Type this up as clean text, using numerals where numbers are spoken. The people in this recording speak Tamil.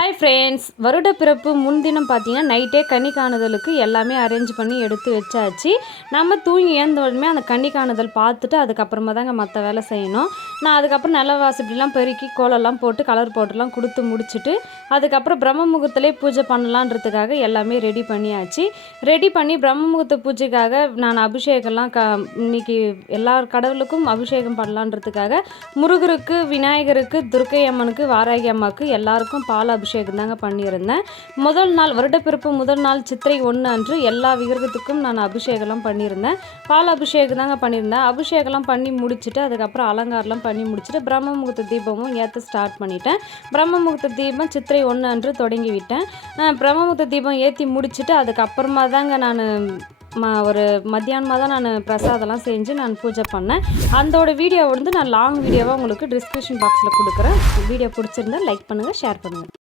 ஹாய் ஃப்ரெண்ட்ஸ், வருடப்பிறப்பு முன்தினம் பார்த்தீங்கன்னா நைட்டே கன்னி காணுதலுக்கு எல்லாமே அரேஞ்ச் பண்ணி எடுத்து வச்சாச்சு. நம்ம தூங்கி ஏந்தோடனே அந்த கன்னி காணுதல் பார்த்துட்டு அதுக்கப்புறமா தாங்க மற்ற வேலை செய்யணும். நான் அதுக்கப்புறம் நல்ல வாசப்படிலாம் பெருக்கி கோலம்லாம் போட்டு கலர் போட்டுலாம் கொடுத்து முடிச்சுட்டு அதுக்கப்புறம் பிரம்ம முகூர்த்தத்திலே பூஜை பண்ணலான்றதுக்காக எல்லாமே ரெடி பண்ணியாச்சு. ரெடி பண்ணி பிரம்ம முகூர்த்த பூஜைக்காக நான் அபிஷேகம்லாம் இன்னைக்கு எல்லா கடவுளுக்கும் அபிஷேகம் பண்ணலான்றதுக்காக முருகருக்கு, விநாயகருக்கு, துர்க்கை அம்மனுக்கு, வாராகி அம்மாவுக்கு எல்லாருக்கும் பால் அபிஷேகம் தாங்க பண்ணியிருந்தேன். முதல் நாள் வருடப்பிறப்பு முதல் நாள் சித்திரை 1 அன்று எல்லா விக்கிரகத்துக்கும் நான் அபிஷேகம்லாம் பண்ணியிருந்தேன். பால் அபிஷேகம் தாங்க பண்ணியிருந்தேன். அபிஷேகம்லாம் பண்ணி முடிச்சுட்டு அதுக்கப்புறம் அலங்காரம்லாம் பண்ணி முடிச்சுட்டு பிரம்ம முகூர்த்த தீபமும் ஏற்ற ஸ்டார்ட் பண்ணிட்டேன். பிரம்ம முகூர்த்த தீபம் சித்திரை 1 அன்று தொடங்கி விட்டேன். பிரம்ம முகூர்த்த தீபம் ஏற்றி முடிச்சுட்டு அதுக்கப்புறமா தாங்க நான் ஒரு மத்தியானமாக தான் நான் பிரசாதம்லாம் செஞ்சு நான் பூஜை பண்ணேன். அதோட வீடியோ வந்து நான் லாங் வீடியோவாக உங்களுக்கு டிஸ்கிரிப்ஷன் பாக்ஸில் கொடுக்குறேன். வீடியோ பிடிச்சிருந்தா லைக் பண்ணுங்கள், ஷேர் பண்ணுங்கள்.